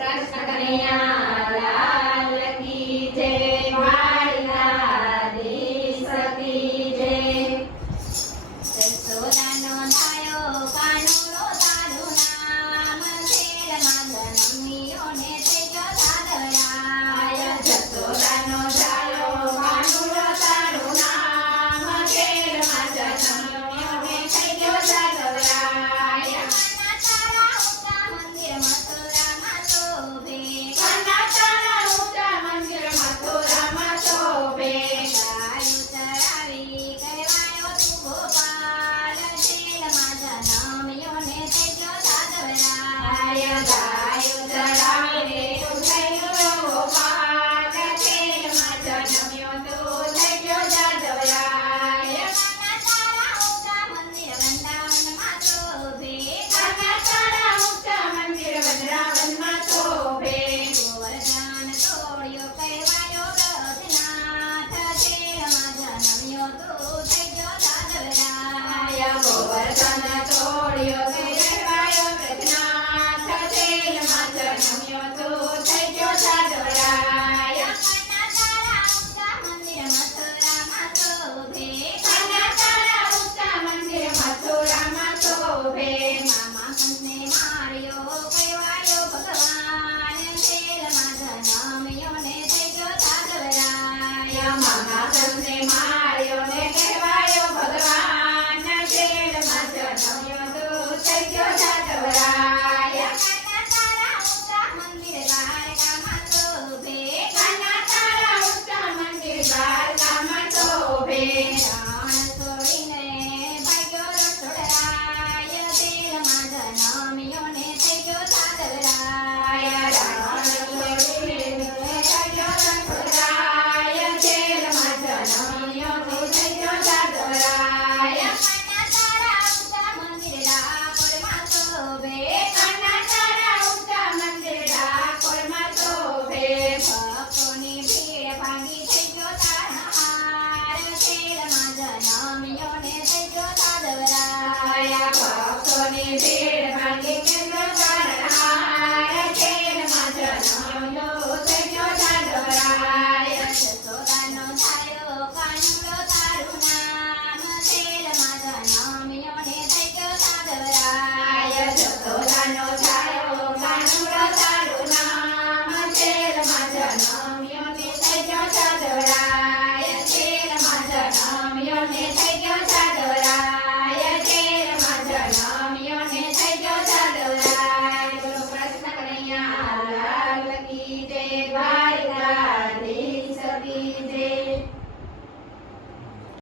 કૃષ્ણ કનૈયા લાલ કી જય, દ્વારિકાધીશ કી જય. યશોદાનો ધાયો કાનુડો તારું નામ, શેરમાં જન્મ્યોને તેજો સાદરાય. યશોદાનો ધાયો કાનુડો તારું નામ, શેરમાં જન્મ્યોને તેજો સાદરાય. કાના તારા ઊંચા મંદિર મથુરામાં શોભે. ગાયું ચરાવી કહેવાયો તું ગોપાલ, જેલમાં જન્મ્યોને તેજો સાદરાય. ગાયું ચરાવીને તું થયો ગોપાલ, જેલમાં જન્મ્યો તું તેજો સાદરાય. કાના તારા ઊંચા મંદિર વૃંદાવનમાં શોભે. કાના તારા ઊંચા મંદિર વૃંદાવનમાં શોભે. ગોવર્ધન તોડ્યો કહેવાયો બ્રજનાથ, જેલમાં જન્મ્યો તું તેજો સાદરાય. ગોવર્ધન તોડ્યો કહેવાયો બ્રજનાથ, જેલમાં જન્મ્યો તું તેજો સાદરાય. કાના તારા ઊંચા મંદિર મથુરામાં શોભે. કાના તારા ઊંચા મંદિર મથુરામાં શોભે. મામા કંસને માર્યો કહેવાયો ભગવાન, જેલમાં જન્મ્યોને તેજો સાદરાય. મામા કંસને માર્યો ને કહેવાયો ભગવાન, જેલમાં જન્મ્યો તું તેજો સાદરાય. કાના તારા ઊંચા મંદિર દ્વારકામાં શોભે. કાના તારા ઊંચા મંદિર દ્વારકામાં શોભે. રણ છોડીને ભાગ્યો રણછોડરાય, જેલમાં જન્મ્યોને તેજો સાદરાય. રણ